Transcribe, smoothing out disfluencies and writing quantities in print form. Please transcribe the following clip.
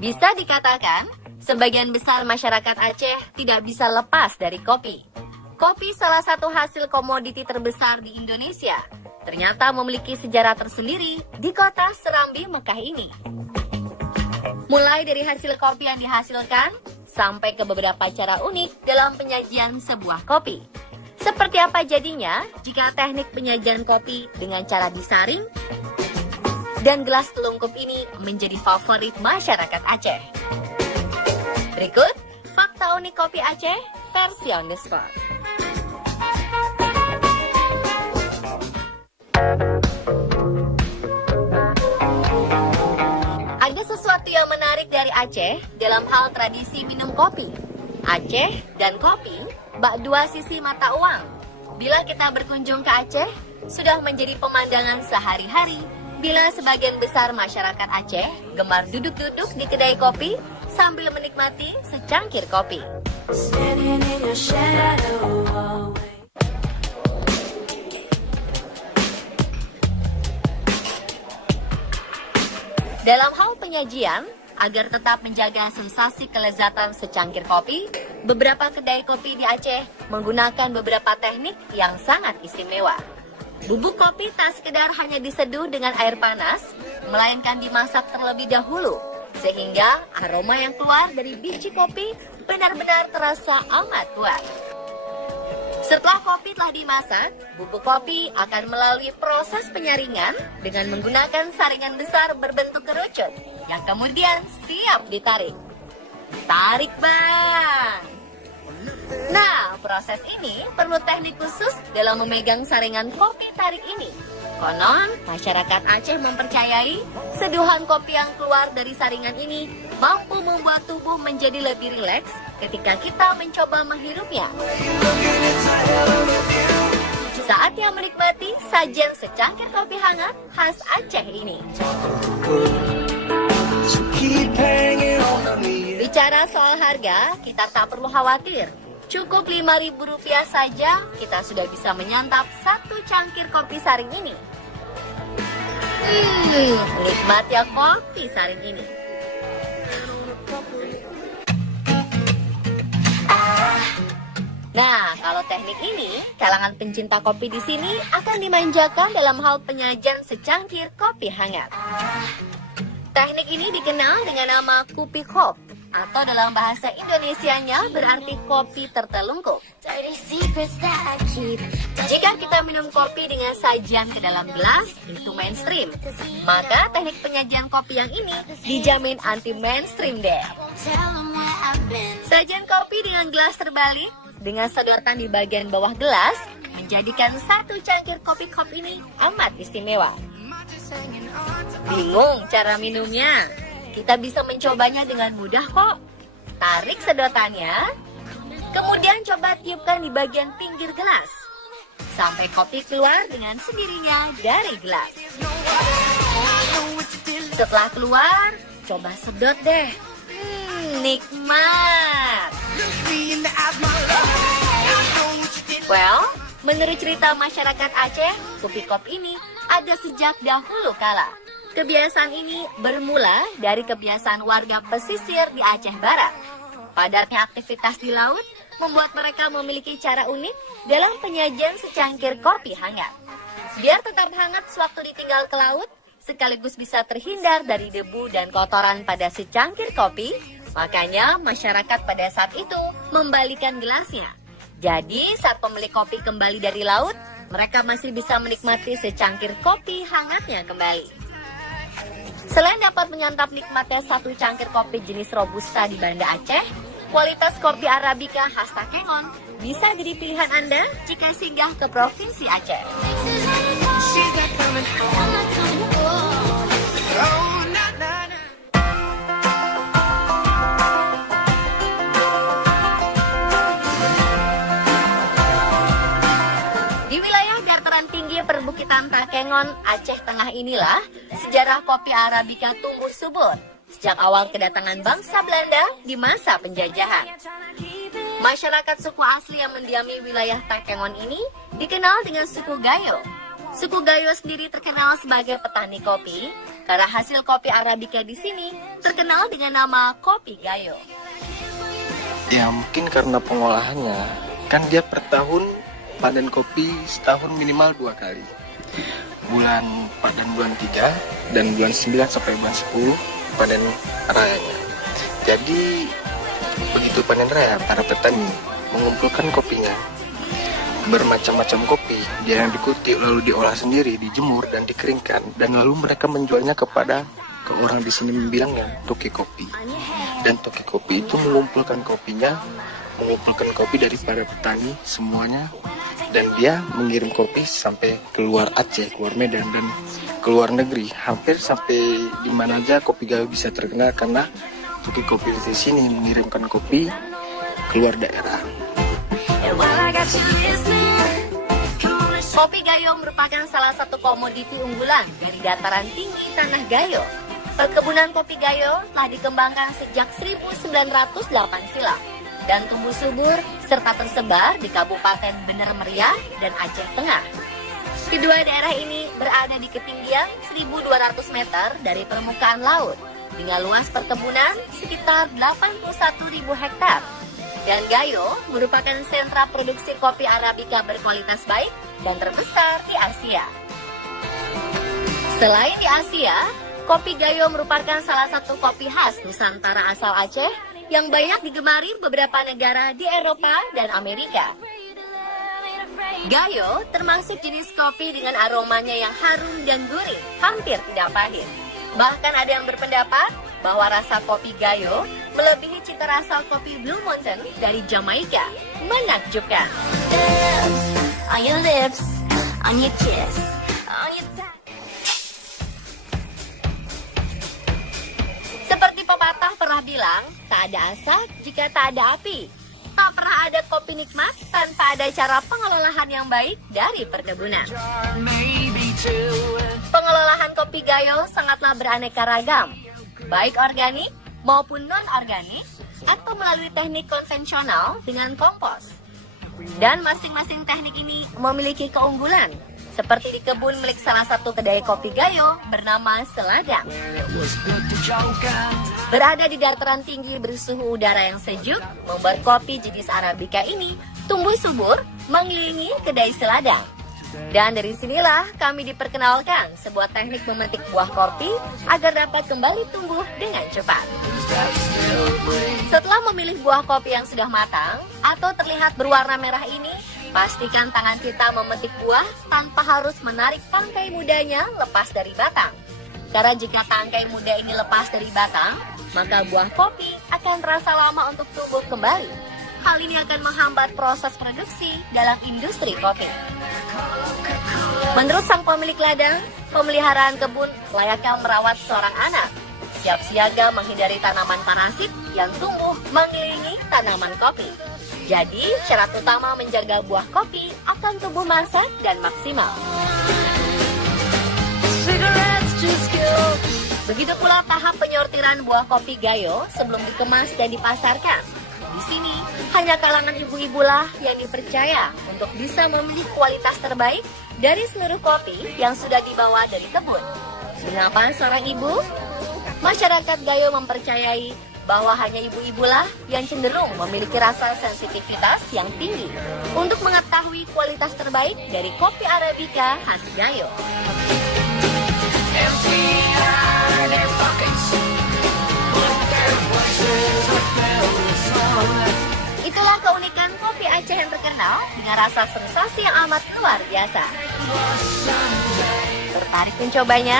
Bisa dikatakan, sebagian besar masyarakat Aceh tidak bisa lepas dari kopi. Kopi salah satu hasil komoditi terbesar di Indonesia, ternyata memiliki sejarah tersendiri di kota Serambi, Mekah ini. Mulai dari hasil kopi yang dihasilkan, sampai ke beberapa cara unik dalam penyajian sebuah kopi. Seperti apa jadinya jika teknik penyajian kopi dengan cara disaring dan gelas telungkup ini menjadi favorit masyarakat Aceh. Berikut fakta unik kopi Aceh versi on the spot. Ada sesuatu yang menarik dari Aceh dalam hal tradisi minum kopi. Aceh dan kopi bak dua sisi mata uang. Bila kita berkunjung ke Aceh, sudah menjadi pemandangan sehari-hari bila sebagian besar masyarakat Aceh gemar duduk-duduk di kedai kopi sambil menikmati secangkir kopi. Dalam hal penyajian, agar tetap menjaga sensasi kelezatan secangkir kopi, beberapa kedai kopi di Aceh menggunakan beberapa teknik yang sangat istimewa. Bubuk kopi tak sekedar hanya diseduh dengan air panas, melainkan dimasak terlebih dahulu, sehingga aroma yang keluar dari biji kopi benar-benar terasa amat kuat. Setelah kopi telah dimasak, bubuk kopi akan melalui proses penyaringan dengan menggunakan saringan besar berbentuk kerucut yang kemudian siap ditarik. Tarik, Bang! Nah, proses ini perlu teknik khusus dalam memegang saringan kopi tarik ini. Konon, masyarakat Aceh mempercayai seduhan kopi yang keluar dari saringan ini mampu membuat tubuh menjadi lebih rileks ketika kita mencoba menghirupnya. Saatnya menikmati sajian secangkir kopi hangat khas Aceh ini. Bicara soal harga, kita tak perlu khawatir. Cukup Rp5.000 saja, kita sudah bisa menyantap satu cangkir kopi saring ini. Nikmat ya kopi saring ini. Nah, kalau teknik ini, kalangan pencinta kopi di sini akan dimanjakan dalam hal penyajian secangkir kopi hangat. Teknik ini dikenal dengan nama kupi kop, atau dalam bahasa Indonesianya berarti kopi tertelungkup. Jika kita minum kopi dengan sajian ke dalam gelas, itu mainstream. Maka teknik penyajian kopi yang ini dijamin anti mainstream deh. Sajian kopi dengan gelas terbalik, dengan sedotan di bagian bawah gelas, menjadikan satu cangkir kopi kop ini amat istimewa. Bingung cara minumnya? Kita bisa mencobanya dengan mudah kok. Tarik sedotannya, kemudian coba tiupkan di bagian pinggir gelas, sampai kopi keluar dengan sendirinya dari gelas. Setelah keluar, coba sedot deh. Nikmat. Well, menurut cerita masyarakat Aceh, kopi kop ini ada sejak dahulu kala. Kebiasaan ini bermula dari kebiasaan warga pesisir di Aceh Barat. Padatnya aktivitas di laut membuat mereka memiliki cara unik dalam penyajian secangkir kopi hangat. Biar tetap hangat sewaktu ditinggal ke laut, sekaligus bisa terhindar dari debu dan kotoran pada secangkir kopi, makanya masyarakat pada saat itu membalikan gelasnya. Jadi saat pemilik kopi kembali dari laut, mereka masih bisa menikmati secangkir kopi hangatnya kembali. Selain dapat menyantap nikmatnya satu cangkir kopi jenis Robusta di Banda Aceh, kualitas kopi Arabica khas Takengon bisa jadi pilihan Anda jika singgah ke Provinsi Aceh. Perbukitan Takengon, Aceh Tengah inilah sejarah kopi Arabica tumbuh subur sejak awal kedatangan bangsa Belanda di masa penjajahan. Masyarakat suku asli yang mendiami wilayah Takengon ini dikenal dengan suku Gayo. Suku Gayo sendiri terkenal sebagai petani kopi karena hasil kopi Arabica di sini terkenal dengan nama kopi Gayo. Ya mungkin karena pengolahannya, kan dia per tahun panen kopi setahun minimal 2 kali. Bulan 3 dan bulan 9 sampai bulan 10 panen rayanya. Jadi begitu panen raya, para petani mengumpulkan kopinya. Bermacam-macam kopi, dia yang dikutip lalu diolah sendiri, dijemur dan dikeringkan, dan lalu mereka menjualnya ke orang di sini bilangnya toke kopi. Dan toke kopi itu mengumpulkan kopi dari para petani semuanya, dan dia mengirim kopi sampai keluar Aceh, keluar Medan, dan keluar negeri. Hampir sampai di mana aja kopi Gayo bisa terkenal karena toke kopi di sini mengirimkan kopi keluar daerah. Kopi Gayo merupakan salah satu komoditi unggulan dari dataran tinggi Tanah Gayo. Perkebunan kopi Gayo telah dikembangkan sejak 1908 silam dan tumbuh subur serta tersebar di Kabupaten Bener Meriah dan Aceh Tengah. Kedua daerah ini berada di ketinggian 1.200 meter dari permukaan laut dengan luas perkebunan sekitar 81.000 hektar. Dan Gayo merupakan sentra produksi kopi Arabica berkualitas baik dan terbesar di Asia. Selain di Asia, kopi Gayo merupakan salah satu kopi khas Nusantara asal Aceh yang banyak digemari beberapa negara di Eropa dan Amerika. Gayo termasuk jenis kopi dengan aromanya yang harum dan gurih, hampir tidak pahit. Bahkan ada yang berpendapat bahwa rasa kopi Gayo melebihi cita rasa kopi Blue Mountain dari Jamaika. Menakjubkan. On your lips, on your kiss, on your tongue. Seperti pepatah pernah bilang, tak ada asap jika tak ada api. Tak pernah ada kopi nikmat tanpa ada cara pengelolaan yang baik dari perkebunan. Pengelolaan kopi Gayo sangatlah beraneka ragam, baik organik maupun non-organik atau melalui teknik konvensional dengan kompos. Dan masing-masing teknik ini memiliki keunggulan, seperti di kebun milik salah satu kedai kopi Gayo bernama Seladang. Berada di dataran tinggi bersuhu udara yang sejuk, membuat kopi jenis Arabica ini tumbuh subur mengelilingi kedai Seladang. Dan dari sinilah kami diperkenalkan sebuah teknik memetik buah kopi agar dapat kembali tumbuh dengan cepat. Setelah memilih buah kopi yang sudah matang atau terlihat berwarna merah ini, pastikan tangan kita memetik buah tanpa harus menarik tangkai mudanya lepas dari batang. Karena jika tangkai muda ini lepas dari batang, maka buah kopi akan terasa lama untuk tumbuh kembali. Hal ini akan menghambat proses produksi dalam industri kopi. Menurut sang pemilik ladang, pemeliharaan kebun layaknya merawat seorang anak. Siap siaga menghindari tanaman parasit yang tumbuh mengelilingi tanaman kopi. Jadi, syarat utama menjaga buah kopi akan tumbuh masak dan maksimal. Begitu pula tahap penyortiran buah kopi Gayo sebelum dikemas dan dipasarkan. Di sini, hanya kalangan ibu-ibulah yang dipercaya untuk bisa memilih kualitas terbaik dari seluruh kopi yang sudah dibawa dari kebun. Mengapa seorang ibu? Masyarakat Gayo mempercayai bahwa hanya ibu-ibulah yang cenderung memiliki rasa sensitivitas yang tinggi untuk mengetahui kualitas terbaik dari kopi Arabica khas Gayo. Itulah keunikan kopi Aceh yang terkenal dengan rasa sensasi yang amat luar biasa. Tertarik mencobanya?